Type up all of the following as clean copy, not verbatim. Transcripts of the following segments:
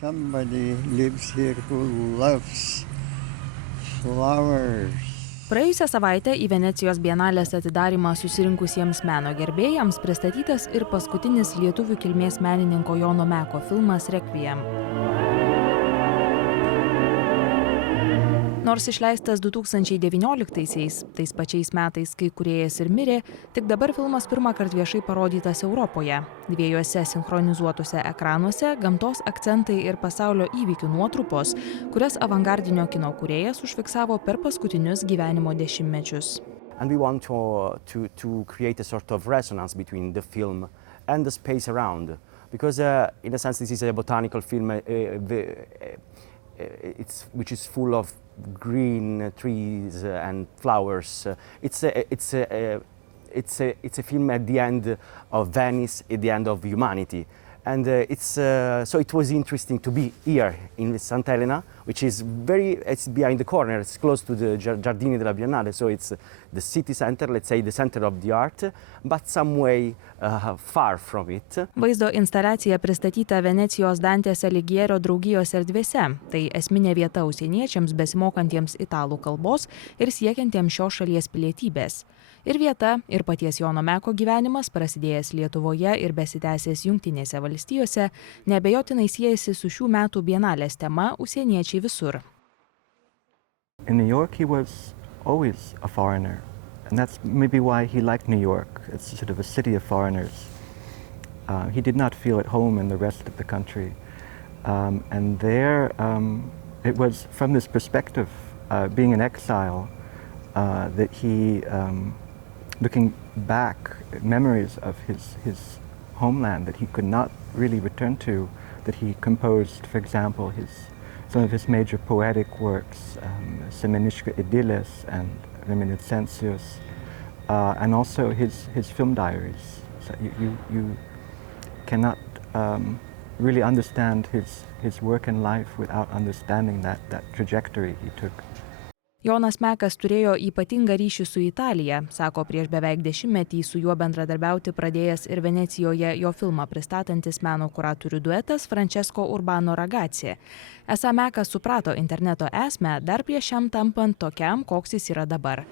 Somebody lives here who loves flowers. Praėjusią savaitę į Venecijos bienalės atidarymą susirinkusiems meno gerbėjams pristatytas ir paskutinis lietuvių kilmės menininko Jono Meko filmas Requiem. Nors išleistas 2019-aisiais, tais pačiais metais, kai kūrėjas ir mirė, tik dabar filmas pirmąkart viešai parodytas Europoje. Dviejuose sinchronizuotuose ekranuose gamtos akcentai ir pasaulio įvykių nuotrupos, kurias avangardinio kino kūrėjas užfiksavo per paskutinius gyvenimo dešimtmečius. And we want to create a sort of resonance between the film and the space around, because in a sense this is a botanical film which is full of green trees and flowers. It's a film at the end of Venice, at the end of humanity. And so it was interesting to be here in Santa Elena, which is it's behind the corner, it's close to the Giardini della Biennale, so it's the city center, let's say the center of the art, but some way far from it. Vaizdo instaliacija pristatyta Venecijos Dantės Alighiero draugijos erdvėse. Tai esminė vieta užsieniečiams besimokantiems italų kalbos ir siekiantiems šios šalies pilietybės. Ir vieta, ir paties Jono Meko gyvenimas, prasidėjęs Lietuvoje ir besitęsęs Jungtinėse valstijose, neabejotinai siejasi su šių metų bienalės tema užsieniečiai visur. In New York he was always a foreigner, and that's maybe why he liked New York. It's sort of a city of foreigners. He did not feel at home in the rest of the country. And there it was from this perspective, being in exile, that he looking back at memories of his homeland that he could not really return to, that he composed, for example, some of his major poetic works, Semeniška Idyllis and Reminiscences, and also his film diaries. So you cannot really understand his work and life without understanding that trajectory he took. Jonas Mekas turėjo ypatingą ryšį su Italija, sako prieš beveik 10-metį su juo bendradarbiauti pradėjęs ir Venecijoje jo filmą pristatantis meno kuratorių duetas Francesco Urbano Ragazzi. Esą Mekas suprato interneto esmę dar prieš jam tampant tokiam, koks jis yra dabar.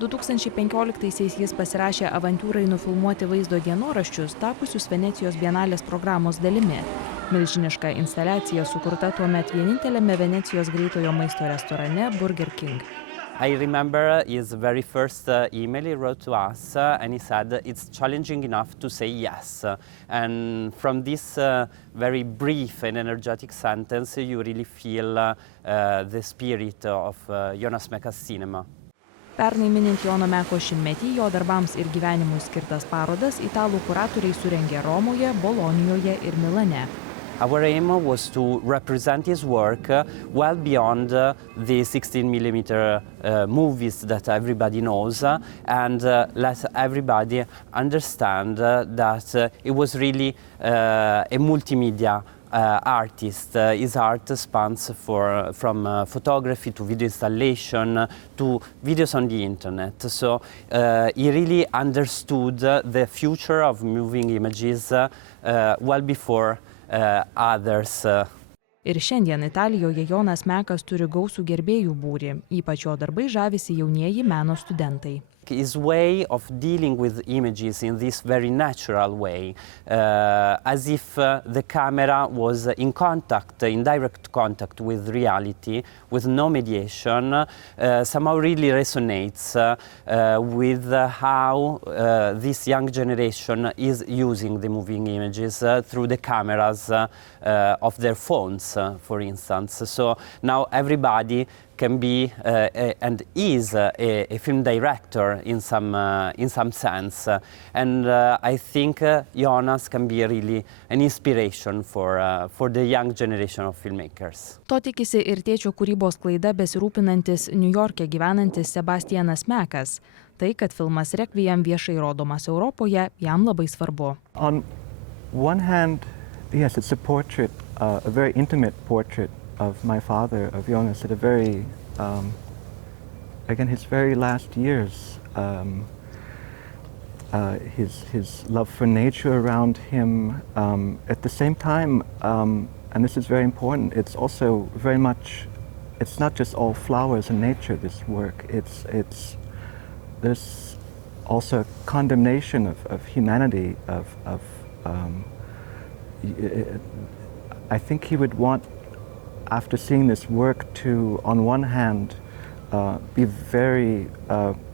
2015-aisiais jis pasirašė avantiūrai nufilmuoti vaizdo dienoraščius, tapusius Venecijos bienalės programos dalimi. Milžiniška instaliacija sukurta tuomet vieninteliame Venecijos greitojo maisto restorane Burger King. I remember his very first email he wrote to us and he said it's challenging enough to say yes. And from this very brief and energetic sentence you really feel the spirit of Jonas Mekas cinema. Pernai minint Jono Meko šimtmetį, jo darbams ir gyvenimui skirtas parodas italų kuratoriai surengė Romoje, Bolonijoje ir Milane. Our aim was to represent his work well beyond the 16mm movies that everybody knows and let everybody understand that it was really a multimedia artist. His art spans from photography to video installation to videos on the internet. So he really understood the future of moving images well before others. Ir šiandien Italijoje Jonas Mekas turi gausų gerbėjų būrį, ypač jo darbai žavisi jaunieji meno studentai. His way of dealing with images in this very natural way, as if the camera was in direct contact with reality, with no mediation, somehow really resonates with how this young generation is using the moving images through the cameras of their phones, for instance. So now everybody can be and is a film director in some sense, and I think Jonas can be really an inspiration for the young generation of filmmakers. To tikisi ir tėčio kūrybos klaida besirūpinantis Niujorke gyvenantis Sebastianas Mekas. Tai, kad filmas Requiem viešai rodomas Europoje, jam labai svarbu. On one hand, yes, it's a portrait, a very intimate portrait of my father, of Jonas, at a very, again, his very last years. His love for nature around him. At the same time, and this is very important, it's also very much, it's not just all flowers and nature, this work. There's also a condemnation of humanity, I think he would want, after seeing this work, to, on one hand, be very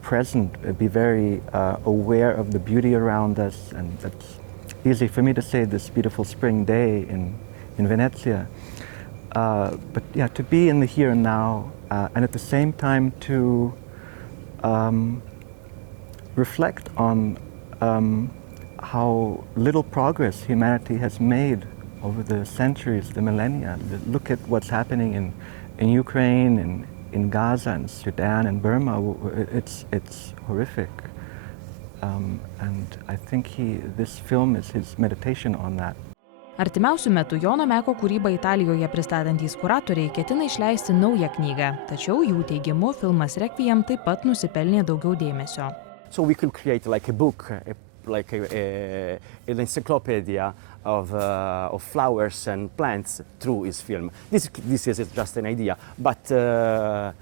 present, be very aware of the beauty around us, and it's easy for me to say this beautiful spring day in Venezia. But yeah, to be in the here and now, and at the same time to reflect on how little progress humanity has made over the centuries, the millennia. Look at what's happening in Ukraine, in Gaza, and Sudan, and Burma. It's horrific. And I think this film is his meditation on that. Artimiausiu metu Jono Meko kūrybą Italijoje pristatantys kuratoriai ketina išleisti naują knygą, tačiau jų teigimu filmas Requiem taip pat nusipelnė daugiau dėmesio. So we could create like a book, like an encyclopedia of flowers and plants through his film. This is just an idea, but to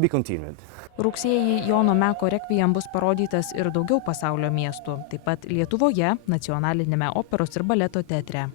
be continued. Rugsėjį Jono Meko Requiem bus parodytas ir daugiau pasaulio miestų, taip pat Lietuvoje, Nacionaliniame operos ir baleto teatre.